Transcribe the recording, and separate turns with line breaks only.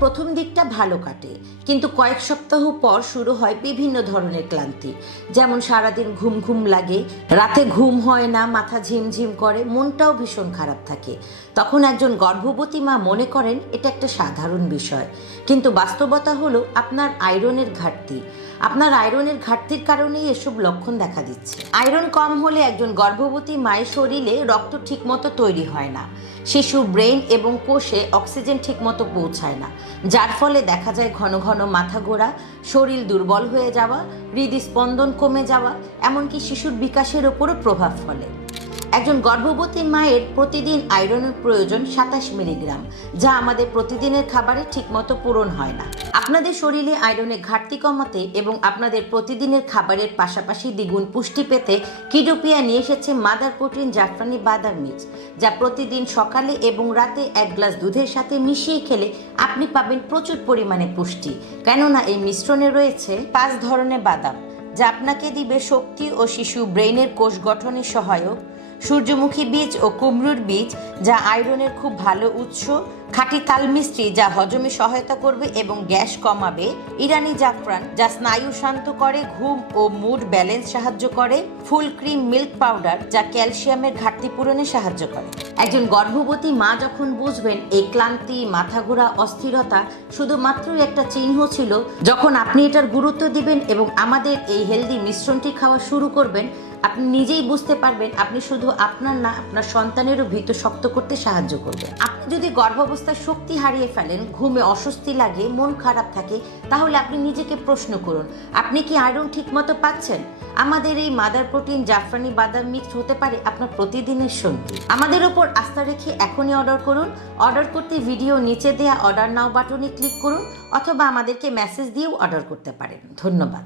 প্রথম দিকটা ভালো কাটে, কিন্তু কয়েক সপ্তাহ পর শুরু হয় বিভিন্ন ধরনের ক্লান্তি। যেমন সারাদিন ঘুম ঘুম লাগে, রাতে ঘুম হয় না, মাথা ঝিমঝিম করে, মনটাও ভীষণ খারাপ থাকে। তখন একজন গর্ভবতী মা মনে করেন এটা একটা সাধারণ বিষয়। কিন্তু বাস্তবতা হলো আপনার আয়রনের ঘাটতি। আপনার আয়রনের ঘাটতির কারণেই এসব লক্ষণ দেখা দিচ্ছে। আয়রন কম হলে একজন গর্ভবতী মায়ের শরীরে রক্ত ঠিকমতো তৈরি হয় না। শিশু ব্রেন এবং কোষে অক্সিজেন ঠিকমতো পৌঁছায় না, যার ফলে দেখা যায় ঘন ঘন মাথা ঘোরা, শরীর দুর্বল হয়ে যাওয়া, হৃদস্পন্দন কমে যাওয়া, এমনকি শিশুর বিকাশের ওপরও প্রভাব ফেলে। একজন গর্ভবতী মায়ের প্রতিদিন আয়রনের প্রয়োজন সাতাশ মিলিগ্রাম, যা আমাদের প্রতিদিনের খাবারে ঠিকমতো পূরণ হয় না। আপনাদের শরীরে আয়রনের ঘাটতি কমাতে এবং আপনাদের প্রতিদিনের খাবারের পাশাপাশি দ্বিগুণ পুষ্টি পেতে কিডোপিয়া নিয়ে এসেছে মাদার প্রোটিন জাফরানি বাদাম মিচ যা প্রতিদিন সকালে এবং রাতে এক গ্লাস দুধের সাথে মিশিয়ে খেলে আপনি পাবেন প্রচুর পরিমাণে পুষ্টি। কেননা এই মিশ্রণে রয়েছে পাঁচ ধরনের বাদাম, যা আপনাকে দিবে শক্তি ও শিশু ব্রেইনের কোষ গঠনে সহায়ক সূর্যমুখী বীজ ও কুমড়োর বীজ যা আয়রনের খুব ভালো উৎস খাঁটি তাল মিস্ত্রি যা হজমে সহায়তা করবে এবং গ্যাস কমাবে। ইরানি জাফরান, যা স্নায়ু শান্ত করে, ঘুম ও মুড ব্যালেন্স সাহায্য করে। ফুল ক্রিম মিল্ক পাউডার, যা ক্যালসিয়ামের ঘাটতি পূরণে সাহায্য করে। একজন গর্ভবতী মা যখন বুঝবেন এই ক্লান্তি মাথা ঘোরা অস্থিরতা শুধুমাত্রই একটা চিহ্ন ছিল, যখন আপনি এটার গুরুত্ব দিবেন এবং আমাদের এই হেলদি মিশ্রণটি খাওয়া শুরু করবেন, আপনি নিজেই বুঝতে পারবেন আপনি শুধু আপনার না, আপনার সন্তানেরও ভীত শক্ত করতে সাহায্য করবে। আপনি যদি গর্ভাবস্থায় শক্তি হারিয়ে ফেলেন, ঘুমে অস্বস্তি লাগে, মন খারাপ থাকে, তাহলে আপনি নিজেকে প্রশ্ন করুন, আপনি কি আয়রন ঠিকমতো পাচ্ছেন? আমাদের এই মাদার প্রোটিন জাফরানি বাদাম মিক্স হতে পারে আপনার প্রতিদিনের সঙ্গী। আমাদের ওপর আস্থা রেখে এখনই অর্ডার করুন অর্ডার করতে ভিডিও নিচে দেয়া অর্ডার নাও বাটনে ক্লিক করুন, অথবা আমাদেরকে মেসেজ দিয়েও অর্ডার করতে পারেন। ধন্যবাদ।